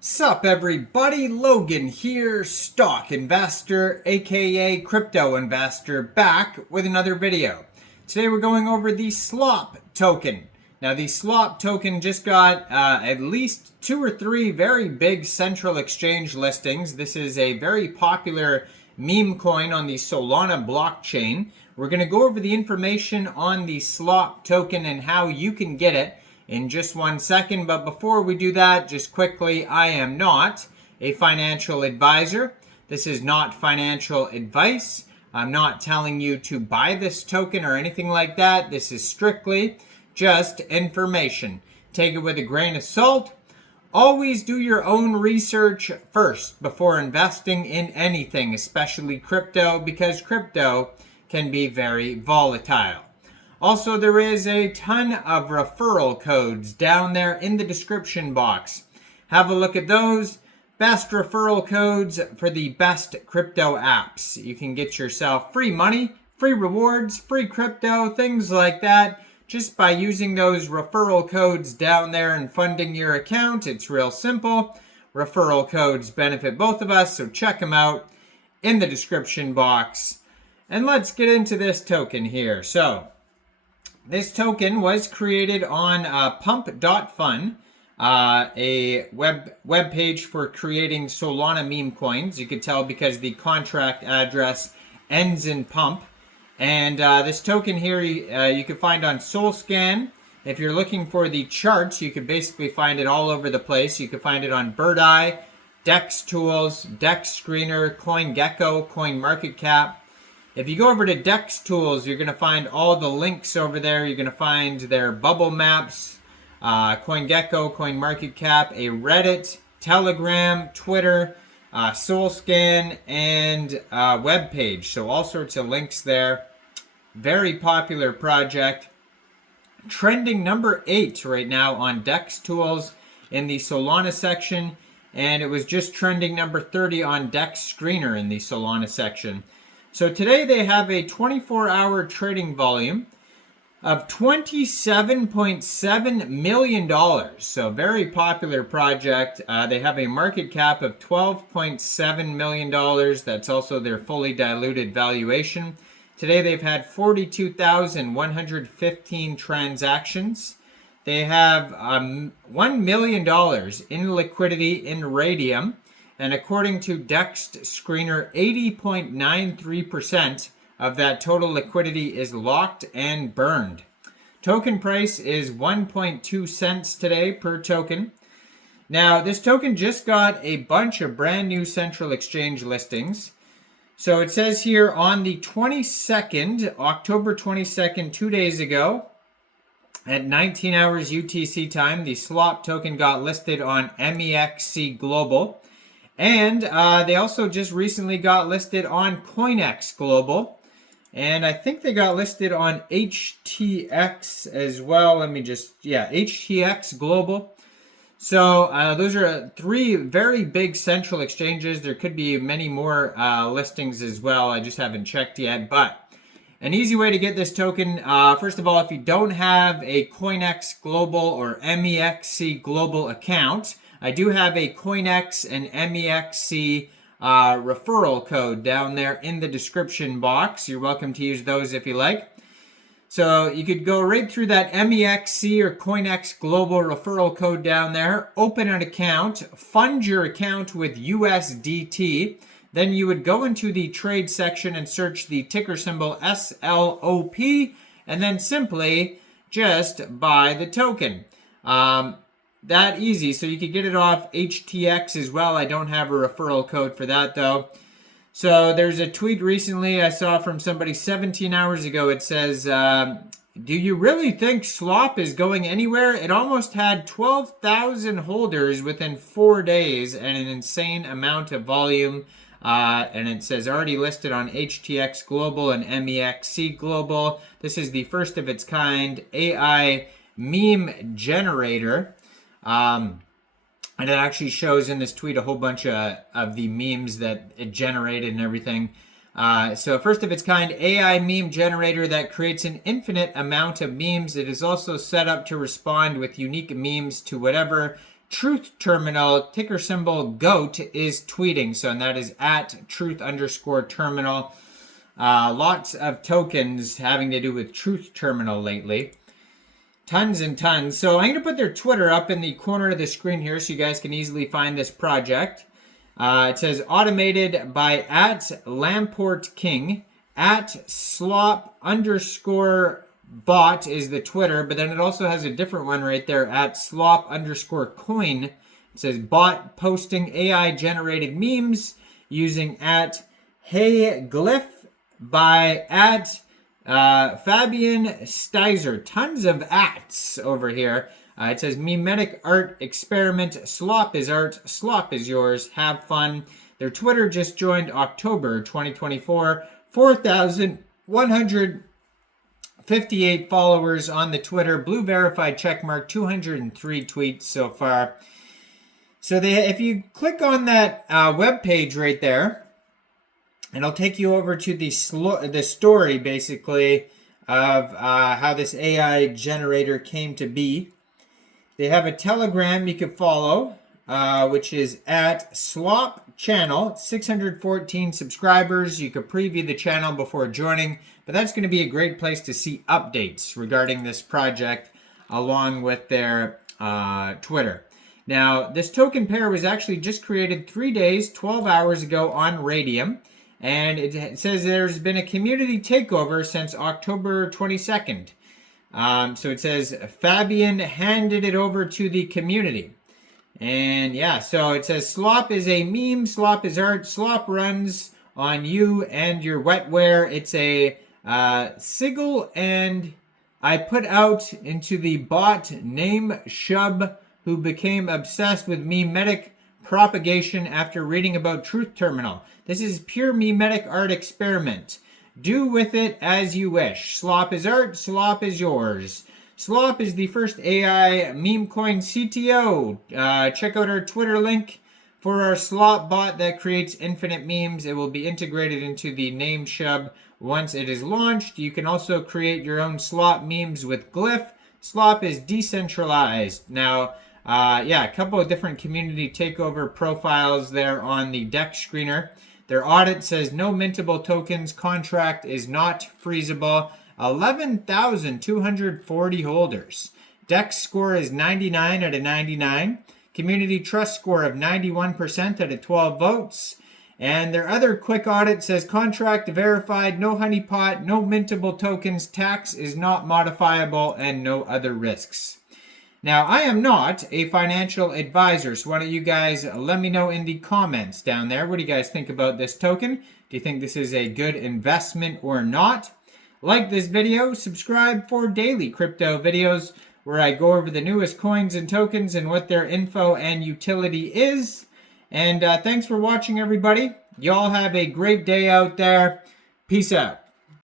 Sup everybody, Logan here, stock investor aka crypto investor, back with another video. Today we're going over the Slop token. Now the Slop token just got at least 2 or 3 very big central exchange listings. This is a very popular meme coin on the Solana blockchain. We're going to go over the information on the Slop token and how you can get it in just 1 second. But before we do that, just quickly, I am not a financial advisor. This is not financial advice. I'm not telling you to buy this token or anything like that. This is strictly just information. Take it with a grain of salt. Always do your own research first before investing in anything, especially crypto, because crypto can be very volatile. Also, there is a ton of referral codes down there in the description box. Have a look at those. Best referral codes for the best crypto apps. You can get yourself free money, free rewards, free crypto, things like that, just by using those referral codes down there and funding your account. It's real simple. Referral codes benefit both of us, so check them out in the description box. And let's get into this token here. So, this token was created on pump.fun, a web page for creating Solana meme coins. You could tell because the contract address ends in pump. And this token here you can find on SolScan. If you're looking for the charts, you can basically find it all over the place. You can find it on Birdeye, Dex Tools, Dex Screener, CoinGecko, CoinMarketCap. If you go over to Dex Tools, you're going to find all the links over there. You're going to find their bubble maps, CoinGecko, CoinMarketCap, a Reddit, Telegram, Twitter, SolScan, and web page. So all sorts of links there. Very popular project. Trending number 8 right now on Dex Tools in the Solana section. And it was just trending number 30 on Dex Screener in the Solana section. So today they have a 24-hour trading volume of $27.7 million. So very popular project. They have a market cap of $12.7 million. That's also their fully diluted valuation. Today they've had 42,115 transactions. They have $1 million in liquidity in Raydium. And according to Dex Screener, 80.93% of that total liquidity is locked and burned. Token price is 1.2 cents today per token. Now, this token just got a bunch of brand new central exchange listings. So it says here on the 22nd, October 22nd, 2 days ago, at 19 hours UTC time, the Slop token got listed on Mexc Global. And they also just recently got listed on Coinex Global. And I think they got listed on HTX as well. HTX Global. So those are 3 very big central exchanges. There could be many more listings as well. I just haven't checked yet. But an easy way to get this token, first of all, if you don't have a Coinex Global or Mexc Global account, I do have a Coinex and Mexc referral code down there in the description box. You're welcome to use those if you like. So you could go right through that Mexc or Coinex Global referral code down there, open an account, fund your account with USDT. Then you would go into the trade section and search the ticker symbol SLOP, and then simply just buy the token. That easy. So you could get it off HTX as well. I don't have a referral code for that though. So there's a tweet recently I saw from somebody 17 hours ago. It says, do you really think Slop is going anywhere? It almost had 12,000 holders within 4 days and an insane amount of volume. And it says already listed on HTX Global and Mexc Global. This is the first of its kind AI meme generator. And it actually shows in this tweet a whole bunch of the memes that it generated and everything. So first of its kind AI meme generator that creates an infinite amount of memes. It is also set up to respond with unique memes to whatever Truth Terminal, ticker symbol GOAT, is tweeting. So, and that is at truth_terminal. Lots of tokens having to do with Truth Terminal lately. Tons and tons. So I'm going to put their Twitter up in the corner of the screen here so you guys can easily find this project. It says automated by at Lamport King, at Slop_bot is the Twitter, but then it also has a different one right there at Slop_coin. It says bot posting AI generated memes using at Hey Glyph by at Fabian Steiser. Tons of ats over here. It says memetic art experiment. Slop is art. Slop is yours. Have fun. Their Twitter just joined October 2024. 4,158 followers on the Twitter. Blue verified checkmark. 203 tweets so far. So if you click on that web page right there, it'll take you over to the story, basically, of how this AI generator came to be. They have a Telegram you can follow, which is at Slop Channel, 614 subscribers. You could preview the channel before joining, but that's going to be a great place to see updates regarding this project along with their Twitter. Now, this token pair was actually just created 3 days, 12 hours ago on Raydium. And it says there's been a community takeover since October 22nd. So it says Fabian handed it over to the community. And yeah, so it says Slop is a meme, Slop is art, Slop runs on you and your wetware. It's a sigil, and I put out into the bot name Shub, who became obsessed with memetic propagation after reading about Truth Terminal. This is pure memetic art experiment. Do with it as you wish. Slop is art, Slop is yours. Slop is the first AI Memecoin CTO. Check out our Twitter link for our Slop bot that creates infinite memes. It will be integrated into the name Shub once it is launched. You can also create your own Slop memes with Glyph. Slop is decentralized. Now, yeah, a couple of different community takeover profiles there on the deck screener. Their audit says no mintable tokens. Contract is not freezable. 11,240 holders. Dex score is 99 out of 99. Community trust score of 91% out of 12 votes. And their other quick audit says contract verified, no honeypot, no mintable tokens, tax is not modifiable, and no other risks. Now, I am not a financial advisor, so why don't you guys let me know in the comments down there. What do you guys think about this token? Do you think this is a good investment or not? Like this video, subscribe for daily crypto videos where I go over the newest coins and tokens and what their info and utility is. And thanks for watching, everybody. Y'all have a great day out there. Peace out.